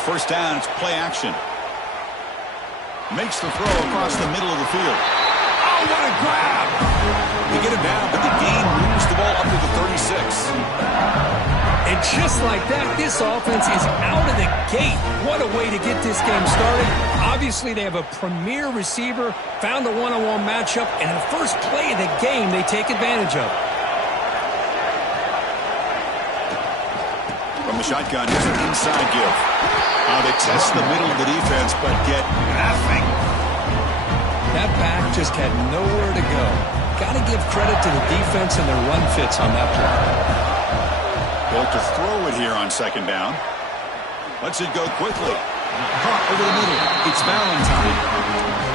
first down. It's play action. Makes the throw across the middle of the field. Oh, what a grab! They get him down, but the gain moves the ball up to the 36. And just like that, this offense is out of the gate. What a way to get this game started. Obviously, they have a premier receiver, found a one-on-one matchup, and in the first play of the game, they take advantage of it. From the shotgun, here's an inside give. They test the middle of the defense, but get nothing. That back just had nowhere to go. Got to give credit to the defense and their run fits on that play. Built to throw it here on second down. Lets it go quickly. Caught over the middle. It's Valentine.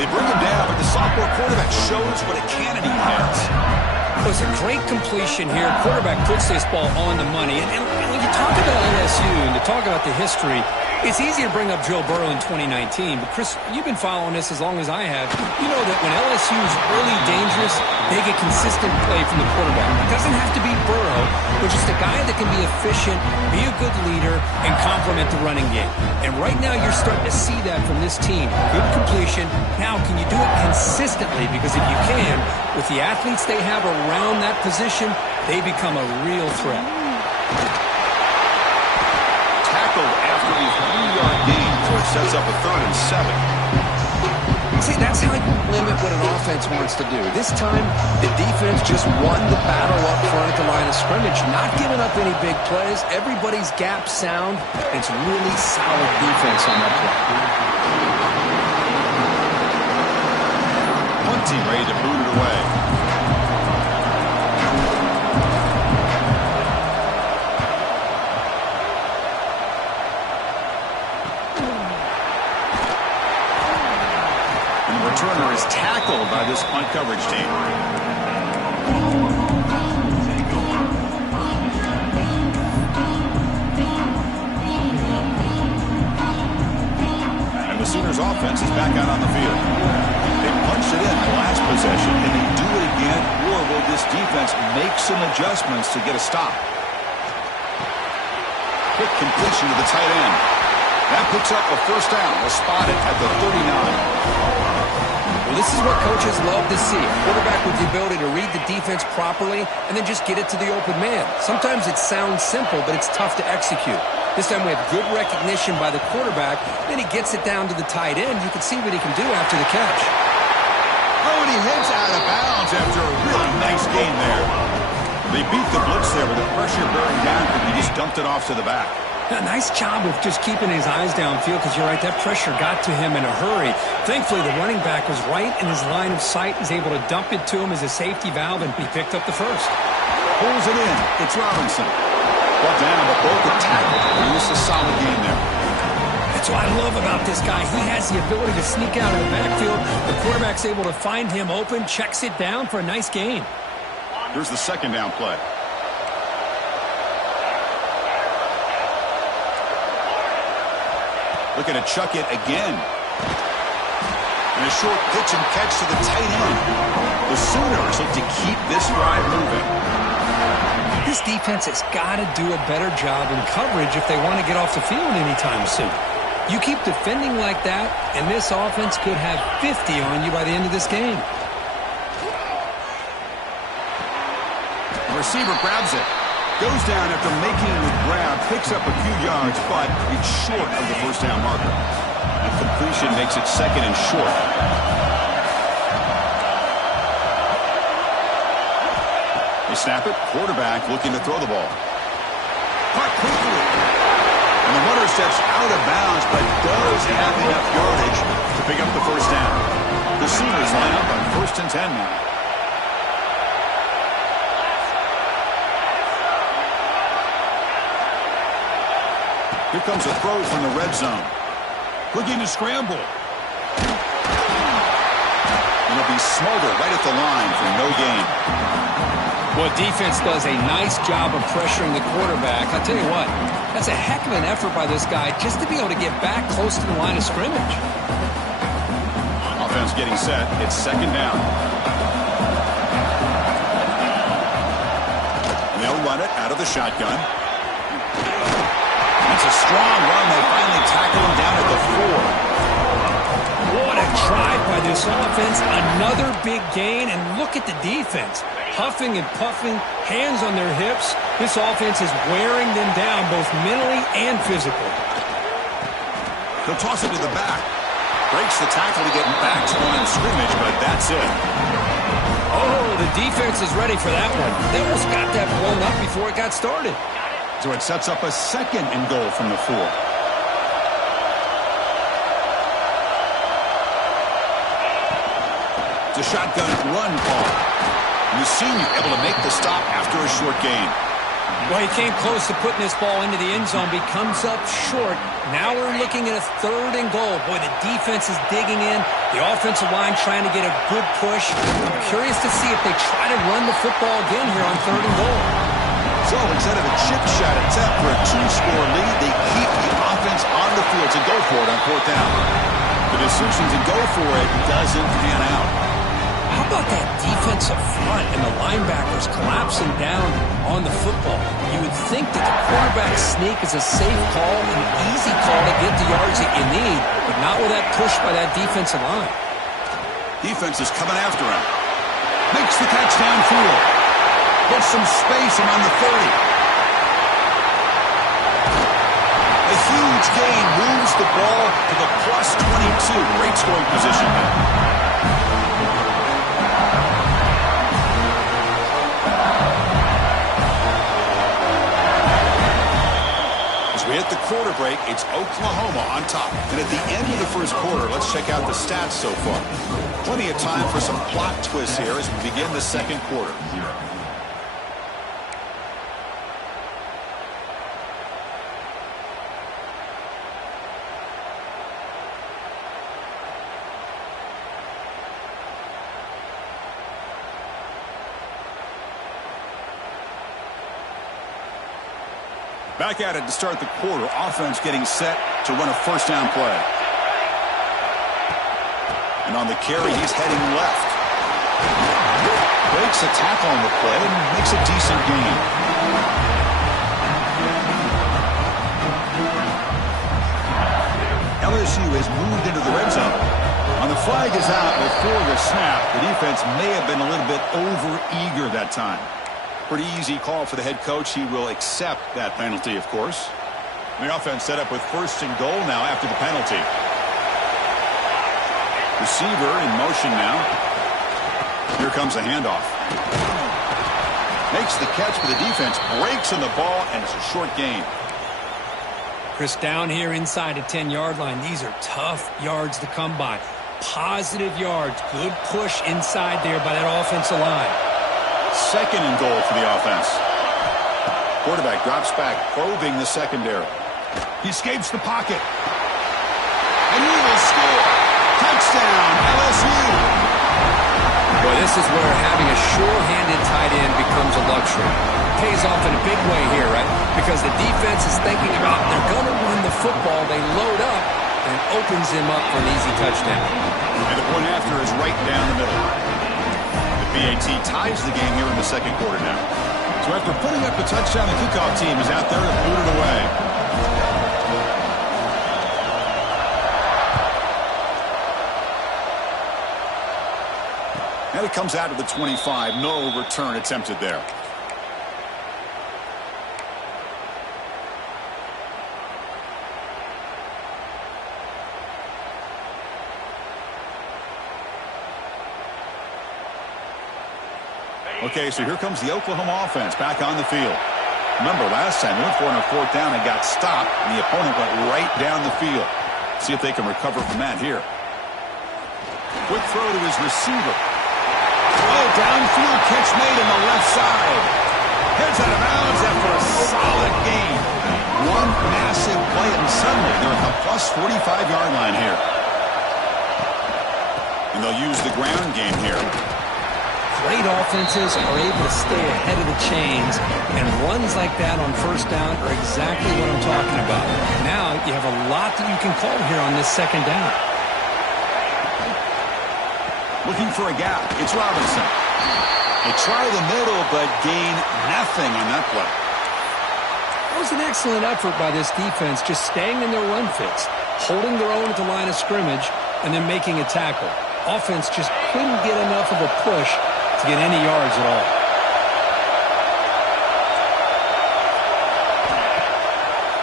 They bring him down, but the sophomore quarterback shows what a cannon he has. It was a great completion here. Quarterback puts this ball on the money. And when you talk about LSU and to talk about the history, it's easy to bring up Joe Burrow in 2019. But, Chris, you've been following this as long as I have. You know that when LSU is really dangerous, they get consistent play from the quarterback. It doesn't have to be Burrow, but just a guy that can be efficient, be a good leader, and complement the running game. And right now you're starting to see that from this team. Good completion. Now, can you do it consistently? Because if you can, with the athletes they have around that position, they become a real threat. Tackled after a 3-yard gain, so it sets up a 3rd and 7. See, that's how you limit what an offense wants to do. This time, the defense just won the battle up front at the line of scrimmage, not giving up any big plays. Everybody's gap sound. It's really solid defense on that play. Punting ready to boot it away. Returner is tackled by this punt coverage team. And the Sooners offense is back out on the field. They punched it in the last possession. Can they do it again, or will this defense make some adjustments to get a stop? Quick completion to the tight end. That picks up a first down. They'll spot it at the 39. Well, this is what coaches love to see. A quarterback with the ability to read the defense properly and then just get it to the open man. Sometimes it sounds simple, but it's tough to execute. This time we have good recognition by the quarterback. Then he gets it down to the tight end. You can see what he can do after the catch. Oh, and he heads out of bounds after a really nice gain there. They beat the blitz there with the pressure bearing down, and he just dumped it off to the back. A nice job of just keeping his eyes downfield because you're right, that pressure got to him in a hurry. Thankfully, the running back was right in his line of sight. He's able to dump it to him as a safety valve, and he picked up the first. Pulls it in. It's Robinson. Brought down, but both are tackled. He used a solid game there. That's what I love about this guy. He has the ability to sneak out of the backfield. The quarterback's able to find him open, checks it down for a nice gain. Here's the second down play. Looking to chuck it again. And a short pitch and catch to the tight end. The Sooners look to keep this drive moving. This defense has got to do a better job in coverage if they want to get off the field anytime soon. You keep defending like that, and this offense could have 50 on you by the end of this game. The receiver grabs it. Goes down after making the grab, picks up a few yards, but it's short of the first down marker. And completion makes it 2nd and short. They snap it. Quarterback looking to throw the ball. Caught quickly. And the runner steps out of bounds, but does have enough yardage to pick up the first down. The Sooners line up on 1st and 10 now. Here comes a throw from the red zone. Looking to scramble. And it'll be Smolder right at the line for no gain. Well, defense does a nice job of pressuring the quarterback. I'll tell you what, that's a heck of an effort by this guy just to be able to get back close to the line of scrimmage. Offense getting set. It's 2nd down. And they'll run it out of the shotgun. It's a strong run. They finally tackle him down at the 4. What a drive by this offense. Another big gain, and look at the defense. Huffing and puffing, hands on their hips. This offense is wearing them down both mentally and physically. He'll toss it to the back. Breaks the tackle to get back to line of scrimmage, but that's it. Oh, the defense is ready for that one. They almost got that blown up before it got started. So it sets up a 2nd and goal from the 4. It's a shotgun run call. And the senior able to make the stop after a short gain. Well, he came close to putting this ball into the end zone, but he comes up short. Now we're looking at a 3rd and goal. Boy, the defense is digging in. The offensive line trying to get a good push. I'm curious to see if they try to run the football again here on 3rd and goal. So instead of a chip shot attempt for a 2-score lead, they keep the offense on the field to go for it on 4th down. The decision to go for it doesn't pan out. How about that defensive front and the linebackers collapsing down on the football? You would think that the quarterback sneak is a safe call, an easy call to get the yards that you need, but not with that push by that defensive line. Defense is coming after him. Makes the catch downfield. Gets some space around the 30. A huge gain moves the ball to the +22. Great scoring position now. We hit the quarter break. It's Oklahoma on top. And at the end of the first quarter, let's check out the stats so far. Plenty of time for some plot twists here as we begin the second quarter. Back at it to start the quarter. Offense getting set to run a 1st down play. And on the carry, he's heading left. Breaks a tackle on the play and makes a decent gain. LSU has moved into the red zone. On the flag is out before the snap. The defense may have been a little bit over-eager that time. Pretty easy call for the head coach. He will accept that penalty, of course. The offense set up with 1st and goal now after the penalty. Receiver in motion now. Here comes a handoff. Makes the catch, but the defense breaks on the ball, and it's a short gain. Chris, down here inside the 10-yard line, these are tough yards to come by. Positive yards. Good push inside there by that offensive line. 2nd and goal for the offense. Quarterback drops back, probing the secondary. He escapes the pocket. And he will score. Touchdown, LSU. Boy, this is where having a sure-handed tight end becomes a luxury. Pays off in a big way here, right? Because the defense is thinking about they're going to run the football. They load up and opens him up for an easy touchdown. And the point after is right down the middle. BAT ties the game here in the second quarter now. So after putting up the touchdown, the kickoff team is out there to boot it away. And it comes out to the 25. No return attempted there. Okay, so here comes the Oklahoma offense back on the field. Remember, last time they went for it on 4th down and got stopped, and the opponent went right down the field. See if they can recover from that here. Quick throw to his receiver. Oh, downfield catch made on the left side. Heads out of bounds after a solid gain. One massive play, and suddenly they're at the +45-yard line here. And they'll use the ground game here. Great offenses are able to stay ahead of the chains, and runs like that on 1st down are exactly what I'm talking about. Now you have a lot that you can call here on this 2nd down. Looking for a gap. It's Robinson. They try the middle, but gain nothing on that play. That was an excellent effort by this defense, just staying in their run fits, holding their own at the line of scrimmage, and then making a tackle. Offense just couldn't get enough of a push to get any yards at all.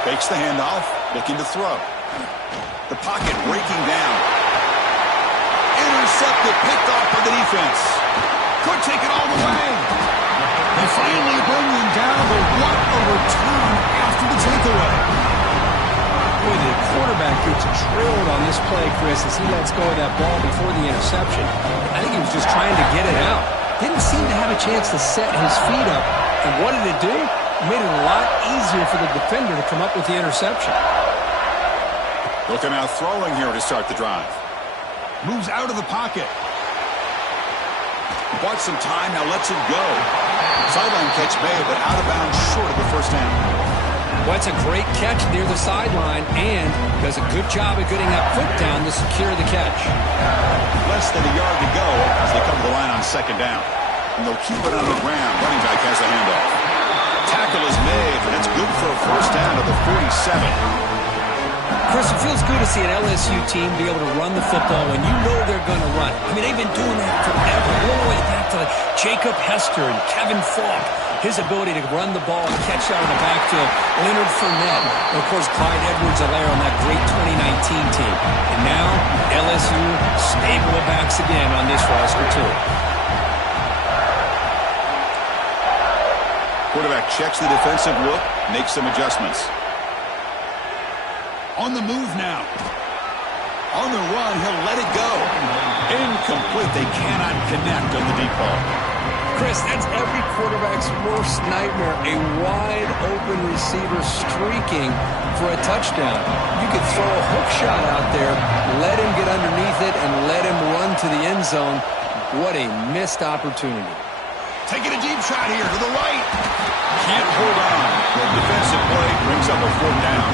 Fakes the handoff, looking to throw. The pocket breaking down. Intercepted, picked off by the defense. Could take it all the way. They finally bring him down, but what a return after the takeaway. Boy, the quarterback gets trailed on this play, Chris, as he lets go of that ball before the interception. I think he was just trying to get it out. Didn't seem to have a chance to set his feet up. And what did it do? It made it a lot easier for the defender to come up with the interception. Looking out throwing here to start the drive. Moves out of the pocket. Bought some time, now lets it go. Sideline catch made, but out of bounds short of the first down. Well, it's a great catch near the sideline and does a good job of getting that foot down to secure the catch. Less than a yard to go as they come to the line on second down. And they'll keep it on the ground. Running back has the handoff. Tackle is made, and it's good for a first down to the 47. Chris, it feels good to see an LSU team be able to run the football when you know they're going to run. I mean, they've been doing that forever, all the way back to Jacob Hester and Kevin Falk. His ability to run the ball and catch out of the backfield, Leonard Fournette, and of course Clyde Edwards-Helaire on that great 2019 team. And now LSU stable of backs again on this roster too. Quarterback checks the defensive look, makes some adjustments. On the move now. On the run, he'll let it go. Incomplete. They cannot connect on the deep ball. Chris, that's every quarterback's worst nightmare. A wide-open receiver streaking for a touchdown. You could throw a hook shot out there, let him get underneath it, and let him run to the end zone. What a missed opportunity. Taking a deep shot here to the right. Can't hold on. The defensive play brings up a fourth down.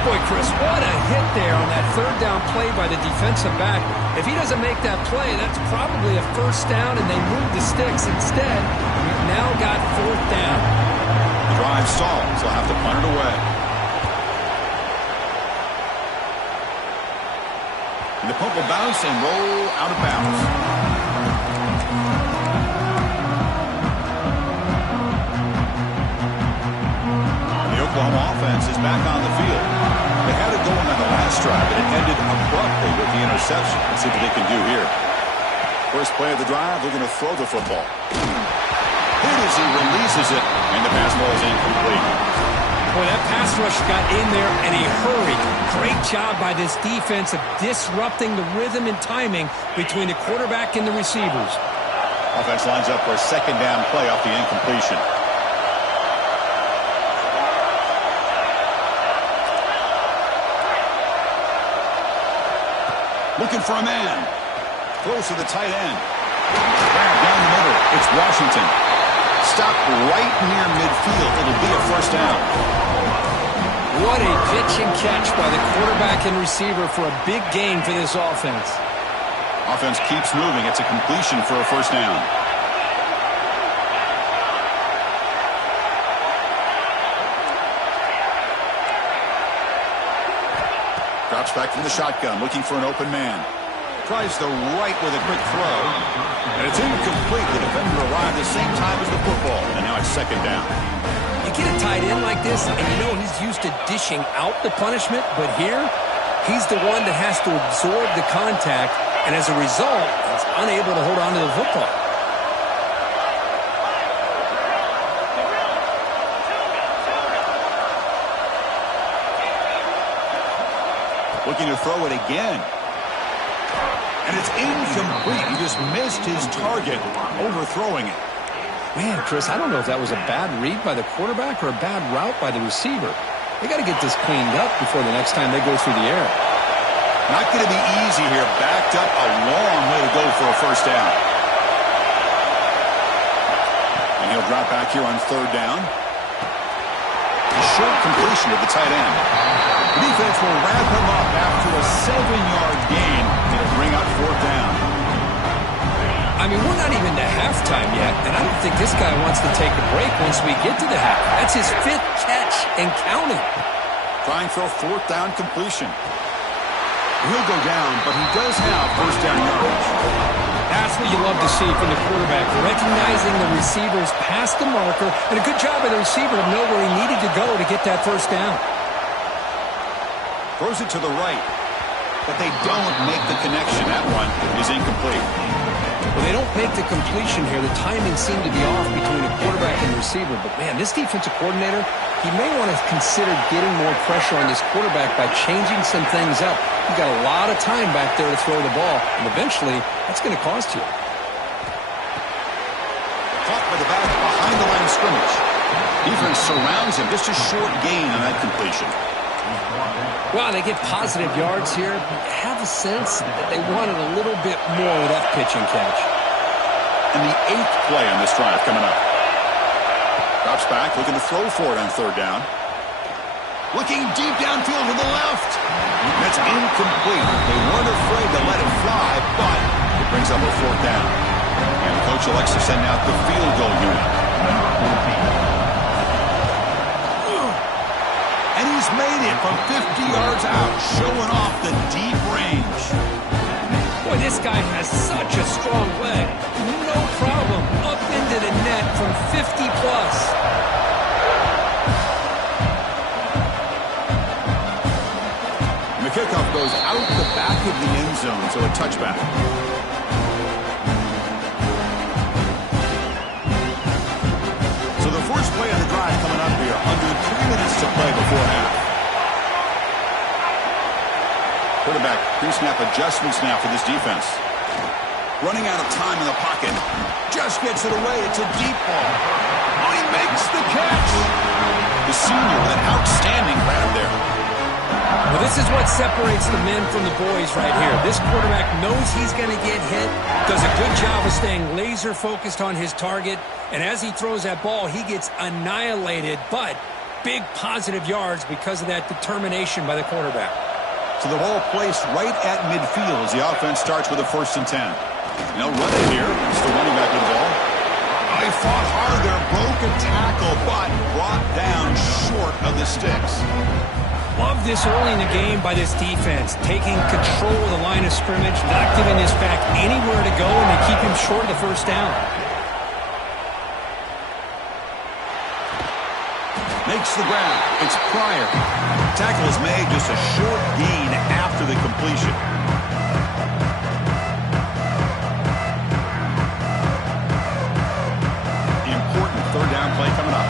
Boy, Chris, what a hit there on that third down play by the defensive back. If he doesn't make that play, that's probably a first down, and they move the sticks instead. We've now got fourth down. The drive stalls. They'll have to punt it away. And the punt will bounce and roll out of bounds. Oklahoma offense is back on the field. They had it going on the last drive, but it ended abruptly with the interception. Let's see what they can do here. First play of the drive, they're going to throw the football. Hit as he releases it, and the pass ball is incomplete. Boy, that pass rush got in there in a hurry. Great job by this defense of disrupting the rhythm and timing between the quarterback and the receivers. Offense lines up for a second down play off the incompletion. Looking for a man. Close to the tight end. Grab down the middle. It's Washington. Stopped right near midfield. It'll be a first down. What a pitch and catch by the quarterback and receiver for a big gain for this offense. Offense keeps moving. It's a completion for a first down. Drops back from the shotgun, looking for an open man. Tries the right with a quick throw. And it's incomplete. The defender arrived at the same time as the football. And now it's second down. You get a tight end like this, and you know he's used to dishing out the punishment. But here, he's the one that has to absorb the contact. And as a result, he's unable to hold on to the football. Looking to throw it again. And it's incomplete. He just missed his target, overthrowing it. Man, Chris, I don't know if that was a bad read by the quarterback or a bad route by the receiver. They got to get this cleaned up before the next time they go through the air. Not going to be easy here. Backed up a long way to go for a first down. And he'll drop back here on third down. A short completion of the tight end. The defense will wrap him up after a 7-yard gain. It'll bring up fourth down. I mean, we're not even to half halftime yet, and I don't think this guy wants to take a break once we get to the half. That's his 5th catch and counting. Trying for a 4th down completion. He'll go down, but he does have first down yardage. That's what you love to see from the quarterback, recognizing the receivers past the marker, and a good job by the receiver to know where he needed to go to get that first down. Throws it to the right, but they don't make the connection. That one is incomplete. Well, they don't make the completion here. The timing seemed to be off between a quarterback and receiver. But, man, this defensive coordinator, he may want to consider getting more pressure on this quarterback by changing some things up. You've got a lot of time back there to throw the ball, and eventually that's going to cost you. Caught by the back behind the line of scrimmage. Defense surrounds him. Just a short gain on that completion. Well, they get positive yards here. I have a sense that they wanted a little bit more with that pitch and catch. And the 8th play on this drive coming up. Drops back, looking to throw for it on 3rd down. Looking deep downfield to the left. That's incomplete. They weren't afraid to let it fly, but it brings up a 4th down. And the coach elects to send out the field goal unit. And he's made it from 50 yards out, showing off the deep range. Boy, this guy has such a strong leg. No problem. Up into the net from 50 plus. And the kickoff goes out the back of the end zone, so a touchback. So the first play of the drive coming up here, under 3 minutes to play before half. Quarterback pre-snap adjustments now for this defense. Running out of time in the pocket. Just gets it away. It's a deep ball. Oh, he makes the catch. The senior with an outstanding grab there. Well, this is what separates the men from the boys right here. This quarterback knows he's going to get hit, does a good job of staying laser focused on his target, and as he throws that ball, he gets annihilated, but big positive yards because of that determination by the quarterback. So the ball placed right at midfield as the offense starts with a 1st and 10. They'll run it here. It's the running back with the ball. Oh, he fought hard there, broke a tackle, but brought down short of the sticks. Love this early in the game by this defense, taking control of the line of scrimmage, not giving this back anywhere to go, and they keep him short of the first down. Makes the grab. It's Pryor. Tackle is made, just a short gain after the completion. The important 3rd down play coming up.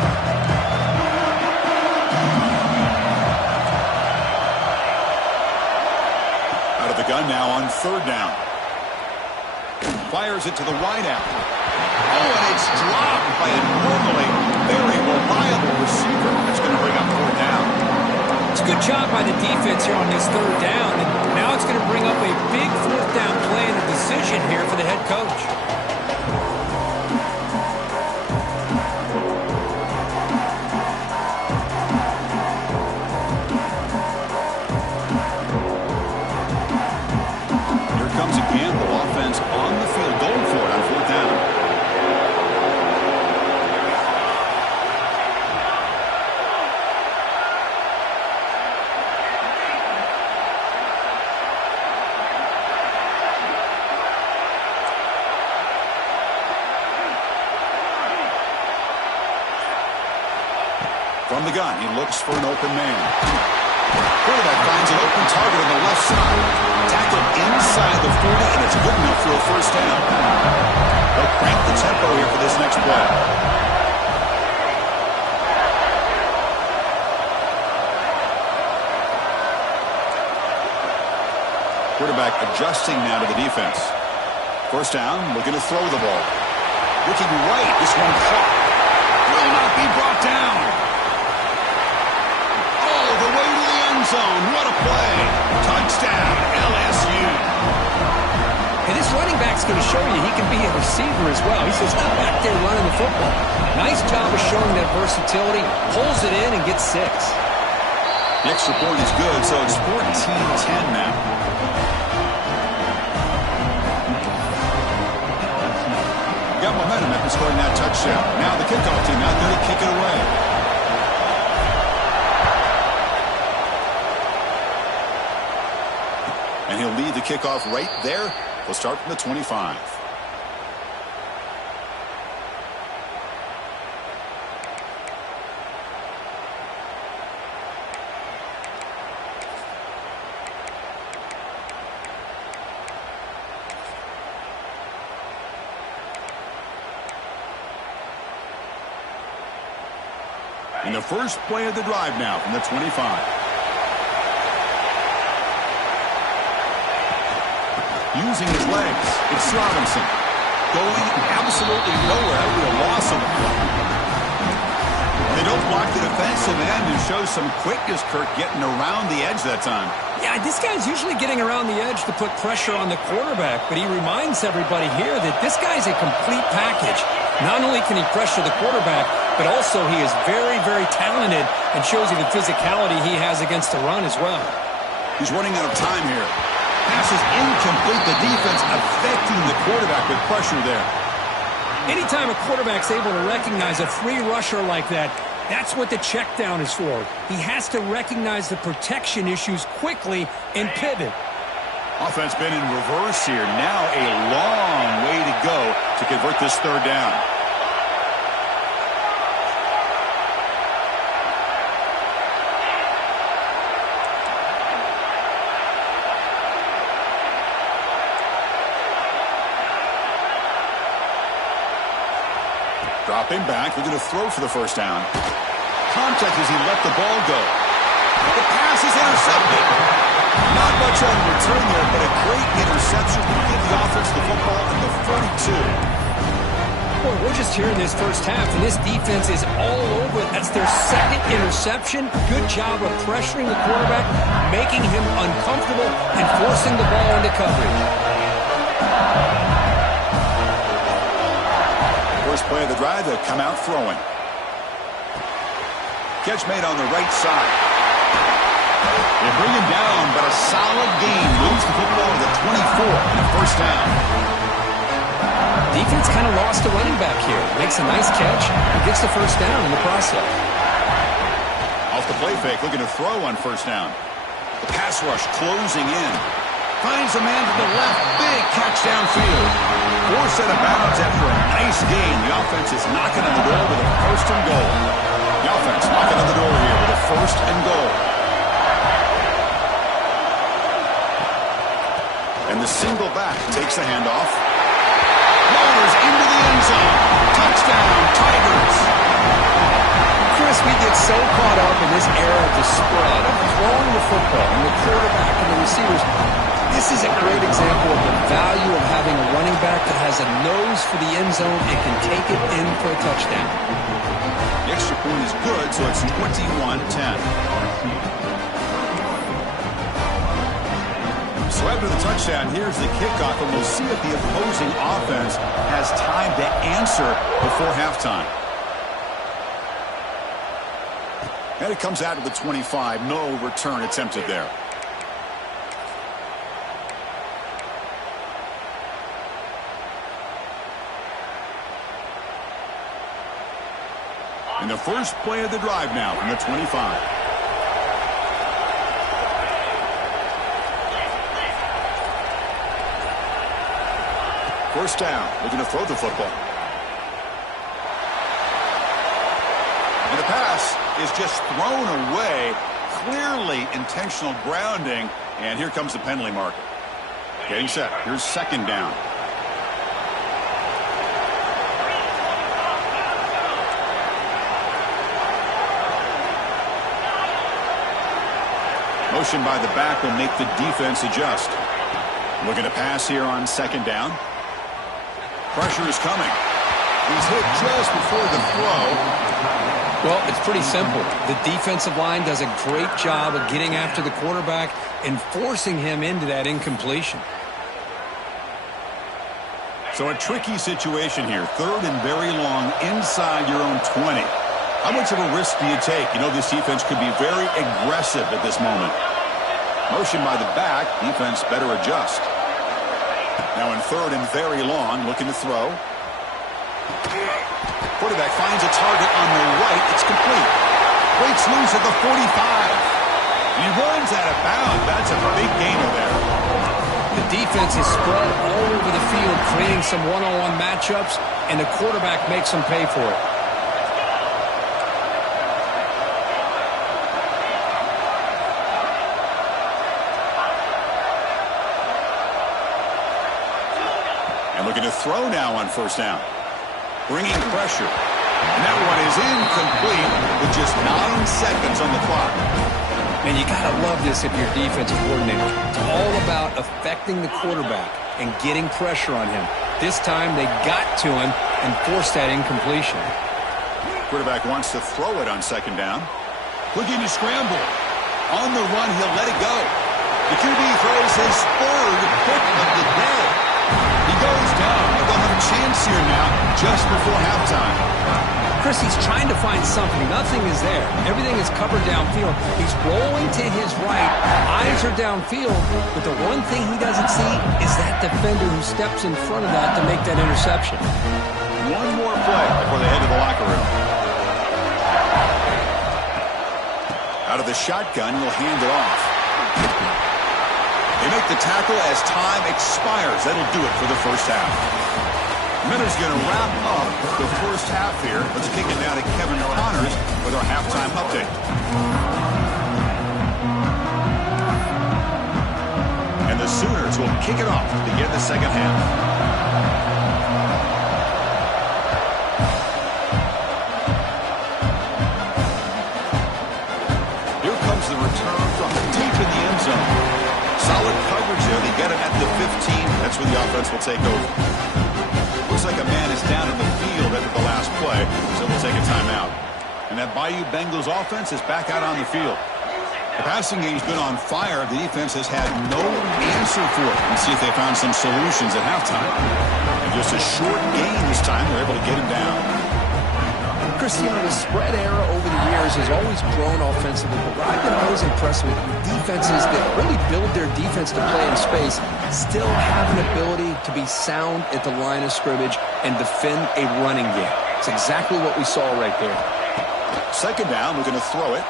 Out of the gun now on 3rd down. Fires it to the right out. Oh, and it's dropped by a normally very reliable receiver. That's going to bring up 4th down. It's a good job by the defense here on this 3rd down, and now it's going to bring up a big 4th down play and a decision here for the head coach. Here comes again the offense on the field, going for it on 4th down. From the gun, he looks for an open man. Quarterback finds an open target on the left side. Tackled inside the 40, and it's good enough for a 1st down. They'll crank the tempo here for this next play. Quarterback adjusting now to the defense. 1st down, looking to throw the ball. Looking right, this one caught. Will not be brought down. The way to the end zone. What a play. Touchdown, LSU. And this running back's going to show you he can be a receiver as well. He's just not back there running the football. Nice job of showing that versatility. Pulls it in and gets 6. The extra point is good, so it's 14-10 now. got momentum after scoring that touchdown. Now the kickoff team out there to kick it away. And he'll lead the kickoff right there. We'll start from the 25. And the first play of the drive now from the 25. Using his legs, it's Robinson. Going absolutely nowhere. That would be a loss of the play. They don't block the defensive end and show some quickness, Kirk, getting around the edge that time. Yeah, this guy's usually getting around the edge to put pressure on the quarterback, but he reminds everybody here that this guy's a complete package. Not only can he pressure the quarterback, but also he is very, very talented and shows you the physicality he has against the run as well. He's running out of time here. Pass is incomplete. The defense affecting the quarterback with pressure there. Anytime a quarterback's able to recognize a free rusher like that, that's what the check down is for. He has to recognize the protection issues quickly and pivot. Offense been in reverse here. Now a long way to go to convert this third down. Dropping back, looking to throw for the first down. Contact as he let the ball go. The pass is intercepted. Not much on the return there, but a great interception to give the offense the football at the 42. Boy, we're just here in this first half, and this defense is all over it. That's their second interception. Good job of pressuring the quarterback, making him uncomfortable, and forcing the ball into coverage. First play of the drive, they'll come out throwing. Catch made on the right side. They bring him down, but a solid gain moves the football to the 24 and a first down. Defense kind of lost a running back here. Makes a nice catch and gets the first down in the process. Off the play fake, looking to throw on first down. The pass rush closing in. Finds a man to the left. Big catch downfield. Forced out of bounds after a nice gain. The offense is knocking on the door with a first and goal. The offense knocking on the door here with a first and goal. And the single back takes the handoff. Lowers into the end zone. Touchdown, Tigers. Chris, we get so caught up in this era of the spread, of throwing the football and the quarterback and the receivers. This is a great example of the value of having a running back that has a nose for the end zone and can take it in for a touchdown. The extra point is good, so it's 21-10. So after the touchdown, here's the kickoff, and we'll see if the opposing offense has time to answer before halftime. And it comes out to the 25. No return attempted there. And the first play of the drive now from the 25. First down, looking to throw the football. And the pass is just thrown away. Clearly intentional grounding. And here comes the penalty marker. Getting set. Here's second down. Motion by the back will make the defense adjust. Looking to pass here on second down. Pressure is coming. He's hit just before the throw. Well, it's pretty simple. The defensive line does a great job of getting after the quarterback and forcing him into that incompletion. So a tricky situation here. Third and very long inside your own 20. How much of a risk do you take? You know this defense could be very aggressive at this moment. Motion by the back. Defense better adjust. Now in third and very long, looking to throw. Quarterback finds a target on the right. It's complete. Breaks loose at the 45. He runs out of bounds. That's a big gainer there. The defense is spread all over the field, creating some one-on-one matchups, and the quarterback makes them pay for it. And looking to throw now on first down. Bringing pressure. And that one is incomplete with just 9 seconds on the clock. And you got to love this if you're a defensive coordinator. It's all about affecting the quarterback and getting pressure on him. This time they got to him and forced that incompletion. Quarterback wants to throw it on second down. Looking to scramble. On the run, he'll let it go. The QB throws his third pick of the day. He goes down, but they'll have a chance here now just before halftime. Chris, he's trying to find something. Nothing is there. Everything is covered downfield. He's rolling to his right. Eyes are downfield. But the one thing he doesn't see is that defender who steps in front of that to make that interception. One more play before they head to the locker room. Out of the shotgun, he'll hand it off. They make the tackle as time expires. That'll do it for the first half. Miller's going to wrap up the first half here. Let's kick it down to Kevin Connors with our halftime update. And the Sooners will kick it off to begin the second half. Here comes the return from deep in the end zone. Solid coverage there. They get it at the 15. That's where the offense will take over. Looks like a man is down in the field after the last play, so we'll take a timeout. And that Bayou Bengals offense is back out on the field. The passing game's been on fire. The defense has had no answer for it. Let's see if they found some solutions at halftime. And just a short gain this time, they're able to get him down. Cristiano, the spread era over the years has always grown offensively, but what I've been always impressed with defenses that really build their defense to play in space still have an ability to be sound at the line of scrimmage and defend a running game. It's exactly what we saw right there. Second down, we're going to throw it.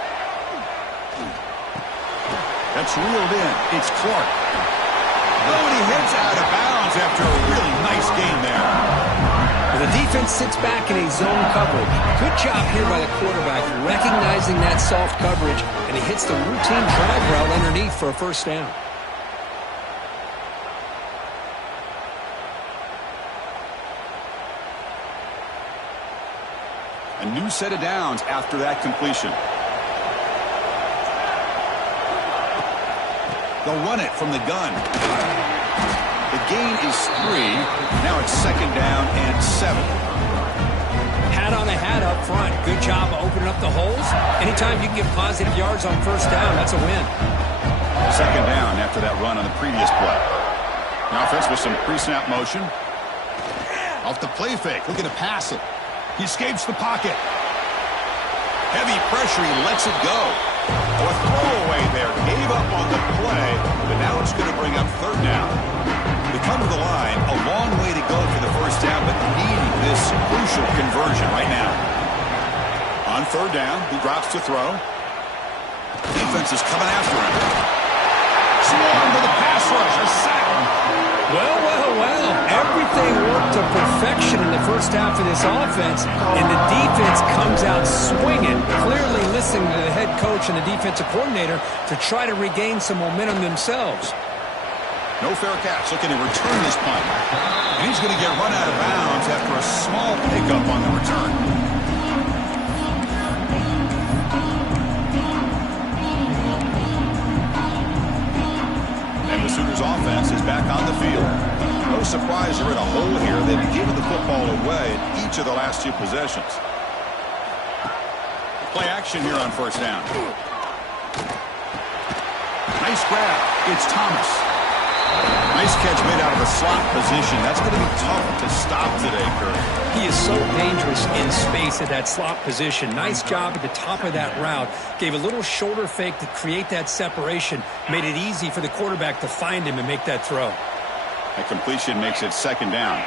That's reeled in. It's Clark. Oh, and he heads out of bounds after a really nice game there. The defense sits back in a zone coverage. Good job here by the quarterback, recognizing that soft coverage, and he hits the routine drag route underneath for a first down. A new set of downs after that completion. They'll run it from the gun. The gain is 3. Now it's second down and 7. Hat on a hat up front. Good job opening up the holes. Anytime you can get positive yards on first down, that's a win. Second down after that run on the previous play. Now offense with some pre-snap motion. Off the play fake, looking to pass it. He escapes the pocket. Heavy pressure, he lets it go. A throwaway there, gave up on the play, but now it's going to bring up third down. They come to the line, a long way to go for the first down, but needing this crucial conversion right now. On third down, he drops to throw. Defense is coming after him. Swarm to the pass rush, a sack. Well, well, well. Everything worked to perfection in the first half of this offense, and the defense comes out swinging, clearly listening to the head coach and the defensive coordinator to try to regain some momentum themselves. No fair catch, looking to return this punt. And he's going to get run out of bounds after a small pickup on the return. And the Sooners offense is back on the field. No surprise they're in a hole here. They've given the football away in each of the last 2 possessions. Play action here on first down. Nice grab. It's Thomas. Nice catch made out of the slot position. That's going to be tough to stop today, Kurt. He is so dangerous in space at that slot position. Nice job at the top of that route. Gave a little shoulder fake to create that separation. Made it easy for the quarterback to find him and make that throw. That completion makes it second down.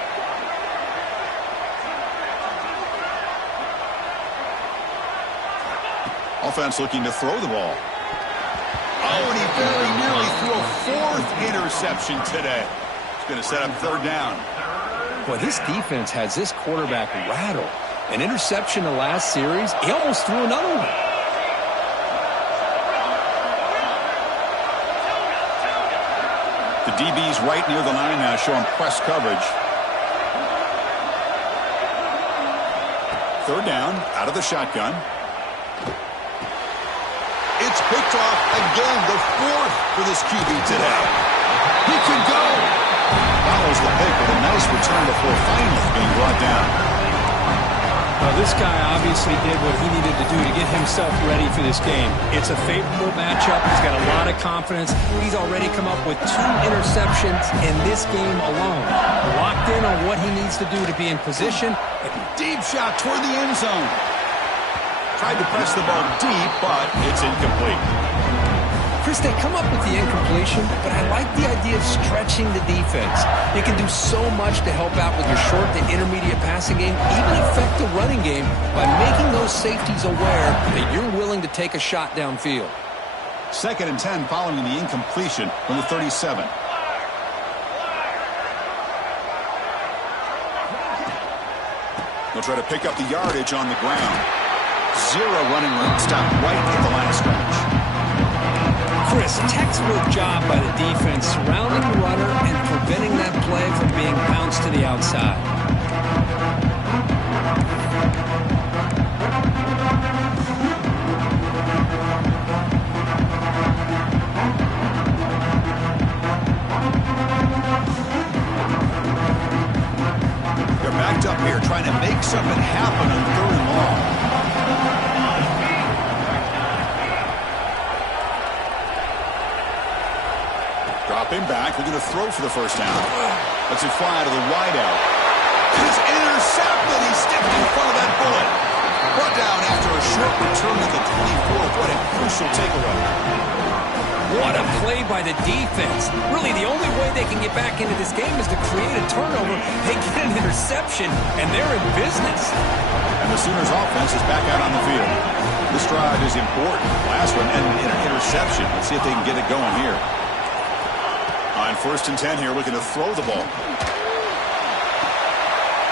Offense looking to throw the ball. Oh, and he very nearly threw a fourth interception today. It's going to set up third down. Boy, this defense has this quarterback rattled. An interception the last series, he almost threw another one. The DB's right near the line now, showing press coverage. Third down, out of the shotgun. It's picked off again, the fourth for this QB today. He can go. Follows the pick with a nice return before finally being brought down. Well, this guy obviously did what he needed to do to get himself ready for this game. It's a favorable matchup. He's got a lot of confidence. He's already come up with 2 interceptions in this game alone. Locked in on what he needs to do to be in position. Deep shot toward the end zone. Tried to press the ball deep, but it's incomplete. Chris, they come up with the incompletion, but I like the idea of stretching the defense. You can do so much to help out with your short to intermediate passing game, even affect the running game by making those safeties aware that you're willing to take a shot downfield. 2nd and 10 following the incompletion from the 37. They'll try to pick up the yardage on the ground. 0 running room, stopped right at the line of scrimmage. Chris, textbook job by the defense surrounding the runner and preventing that play from being bounced to the outside. They're backed up here trying to make something happen on 3rd and long. Dropping back, looking to throw for the first down. Lets it fly out of the wideout. It's intercepted. He stepped in front of that bullet. Brought down after a short return at the 24. What a crucial takeaway. What a play by the defense. Really, the only way they can get back into this game is to create a turnover. They get an interception, and they're in business. And the Sooners offense is back out on the field. This drive is important. Last one, and an interception. Let's see if they can get it going here. On 1st and 10 here, looking to throw the ball.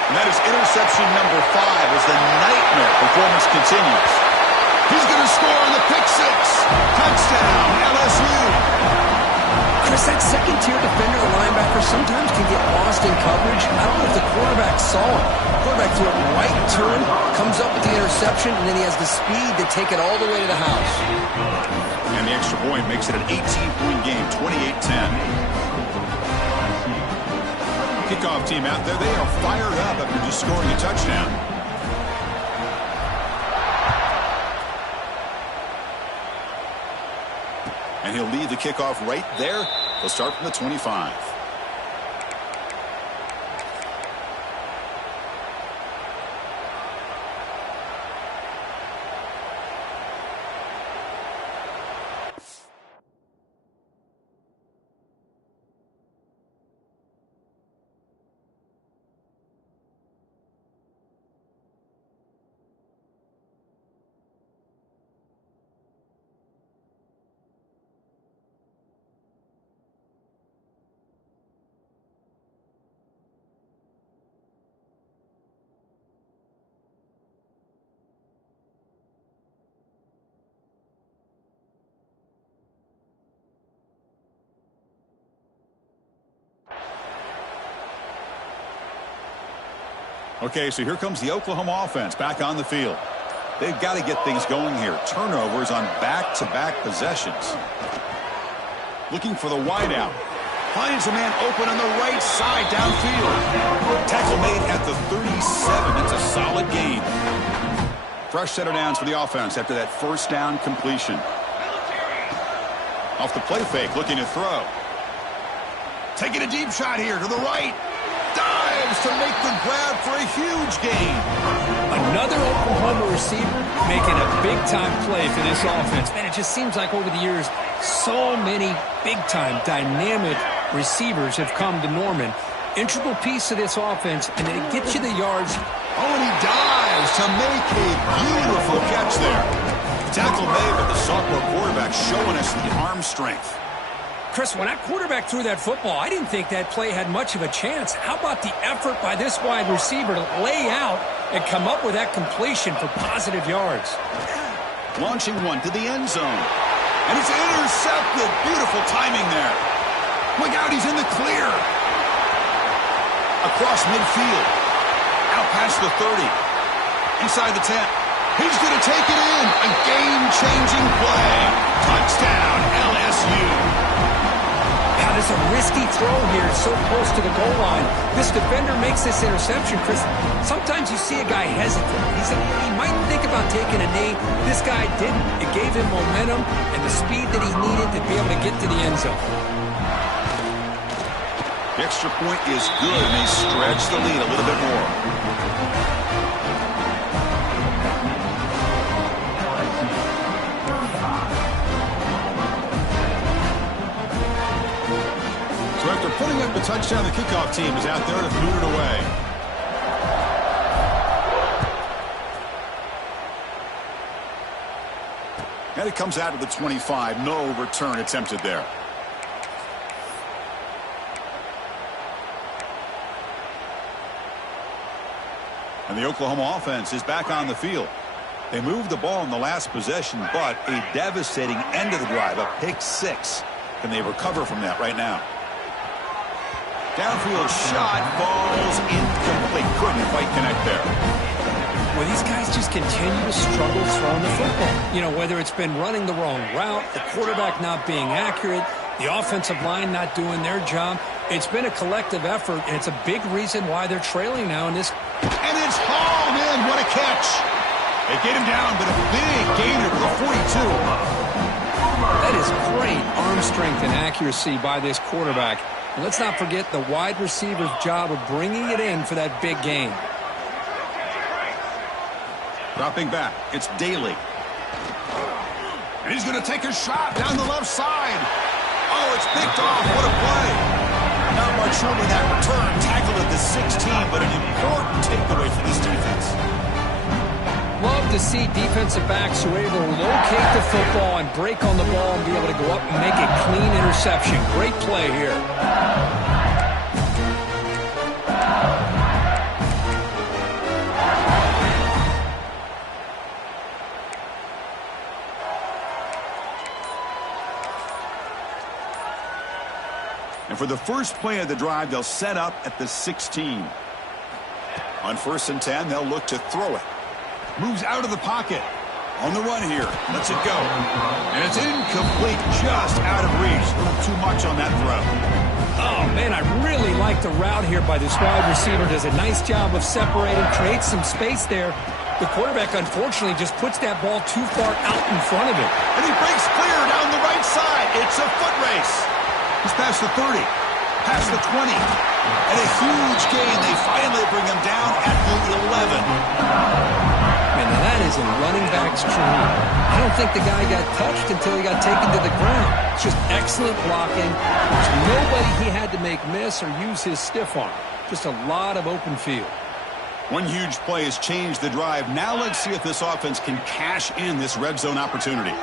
And that is interception number 5 as the nightmare performance continues. He's going to score on the pick 6. Touchdown, LSU. Chris, that second-tier defender, the linebacker, sometimes can get lost in coverage. I don't know if the quarterback saw it. The quarterback threw it right to him, comes up with the interception, and then he has the speed to take it all the way to the house. And the extra point makes it an 18-point game, 28-10. Kickoff team out there, they are fired up after just scoring a touchdown. And he'll lead the kickoff right there. He'll start from the 25. Okay, so here comes the Oklahoma offense back on the field. They've got to get things going here. Turnovers on back-to-back possessions. Looking for the wideout. Finds a man open on the right side downfield. Tackle made at the 37. That's a solid gain. Fresh set of downs for the offense after that first down completion. Off the play fake, looking to throw. Taking a deep shot here to the right. Dives to make the grab for a huge gain. Another Oklahoma receiver making a big-time play for this offense. Man, it just seems like over the years, so many big-time, dynamic receivers have come to Norman. Integral piece of this offense, and it gets you the yards. Oh, and he dives to make a beautiful catch there. Tackle made, but the sophomore quarterback showing us the arm strength. Chris, when that quarterback threw that football, I didn't think that play had much of a chance. How about the effort by this wide receiver to lay out and come up with that completion for positive yards? Launching one to the end zone. And it's intercepted. Beautiful timing there. Look out, he's in the clear. Across midfield. Out past the 30. Inside the 10. He's going to take it in. A game-changing play. Touchdown, LSU. Now, there's a risky throw here so close to the goal line. This defender makes this interception, Chris. Sometimes you see a guy hesitate. He might think about taking a knee. This guy didn't. It gave him momentum and the speed that he needed to be able to get to the end zone. The extra point is good, and they stretch the lead a little bit more. So after putting up the touchdown, the kickoff team is out there to boot it away. And it comes out of the 25. No return attempted there. And the Oklahoma offense is back on the field. They moved the ball in the last possession, but a devastating end of the drive, a pick six. Can they recover from that right now? Downfield shot falls incomplete. Couldn't quite connect there. Well, these guys just continue to struggle throwing the football. You know, whether it's been running the wrong route, the quarterback not being accurate, the offensive line not doing their job. It's been a collective effort, and it's a big reason why they're trailing now in this. And it's hauled in. What a catch. They get him down, but a big gainer to the 42. That is great arm strength and accuracy by this quarterback. And let's not forget the wide receiver's job of bringing it in for that big gain. Dropping back, it's Daly. And he's going to take a shot down the left side. Oh, it's picked off. What a play. Not much room in that return. Tackled at the 16, but an important takeaway for this defense. Love to see defensive backs who are able to locate the football and break on the ball and be able to go up and make a clean interception. Great play here. And for the first play of the drive, they'll set up at the 16. On 1st and 10, they'll look to throw it. Moves out of the pocket. On the run here. Lets it go. And it's incomplete, just out of reach. A little too much on that throw. Oh, man, I really like the route here by this wide receiver. Does a nice job of separating, creates some space there. The quarterback, unfortunately, just puts that ball too far out in front of him. And he breaks clear down the right side. It's a foot race. He's past the 30, past the 20. And a huge gain. They finally bring him down at the 11. Man, now that is a running back's dream. I don't think the guy got touched until he got taken to the ground. It's just excellent blocking. There's nobody he had to make miss or use his stiff arm. Just a lot of open field. One huge play has changed the drive. Now let's see if this offense can cash in this red zone opportunity.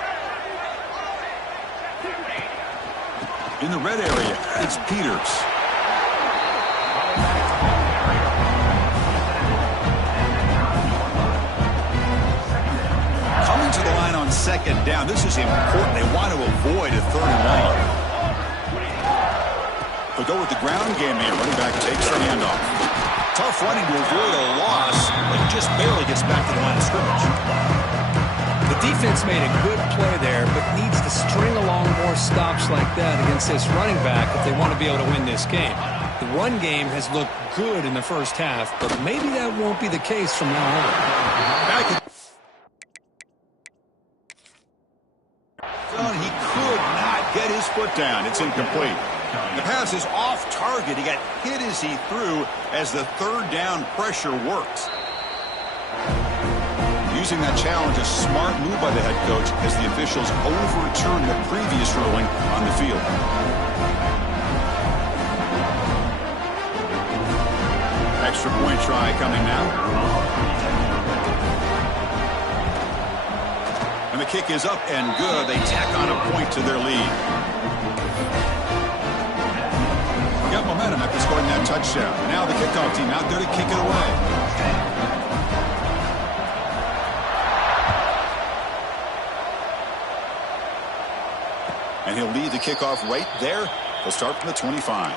In the red area, it's Peters. Coming to the line on 2nd down. This is important. They want to avoid a 3rd and long. They'll go with the ground game here. Running back takes the handoff. Tough running to avoid a loss, but just barely gets back to the line of scrimmage. The defense made a good play there, but needs to string along more stops like that against this running back if they want to be able to win this game. The run game has looked good in the first half, but maybe that won't be the case from now on. He could not get his foot down. It's incomplete. The pass is off target. He got hit as he threw as the 3rd down pressure works. Using that challenge, a smart move by the head coach as the officials overturned the previous ruling on the field. Extra point try coming now. And And the kick is up and good. They tack on a point to their lead. Got momentum after scoring that touchdown. Now the kickoff team out there to kick it away. And he'll lead the kickoff right there. They'll start from the 25.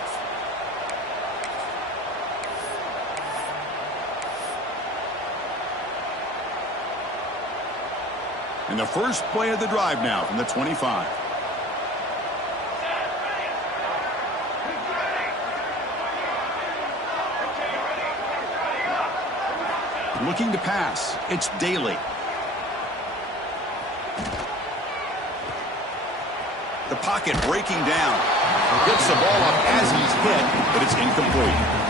And the first play of the drive now from the 25. Looking to pass. It's Daly. The pocket breaking down. Gets the ball up as he's hit, but it's incomplete.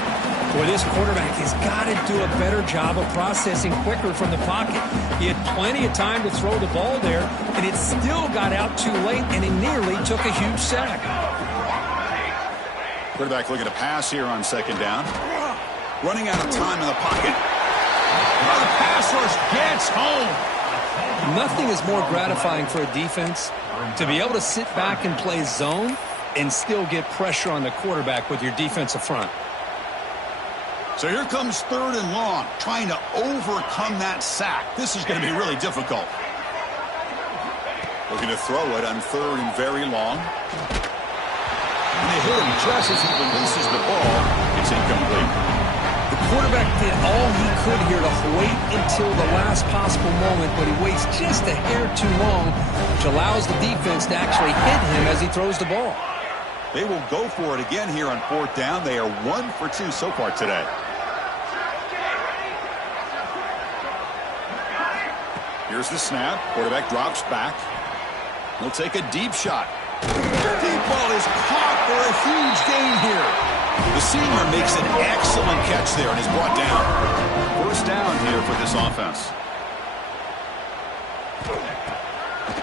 Boy, this quarterback has got to do a better job of processing quicker from the pocket. He had plenty of time to throw the ball there, and it still got out too late, and it nearly took a huge sack. Quarterback looking to pass here on second down. Running out of time in the pocket. Oh, the pass rush gets home. Nothing is more gratifying for a defense to be able to sit back and play zone and still get pressure on the quarterback with your defensive front. So here comes third and long, trying to overcome that sack. This is going to be really difficult. Looking to throw it on third and very long. And they hit him just as he releases the ball. It's incomplete. The quarterback did all he could here to wait until the last possible moment, but he waits just a hair too long, which allows the defense to actually hit him as he throws the ball. They will go for it again here on fourth down. They are 1 for 2 so far today. Here's the snap. Quarterback drops back. He'll take a deep shot. Deep ball is caught for a huge gain here. The senior makes an excellent catch there and is brought down. First down here for this offense.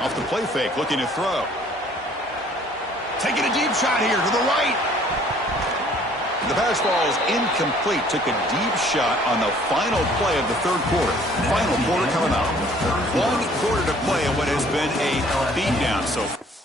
Off the play fake, looking to throw. Taking a deep shot here to the right. The pass ball is incomplete. Took a deep shot on the final play of the third quarter. Final quarter coming up. 1 quarter to play in what has been a beatdown so far.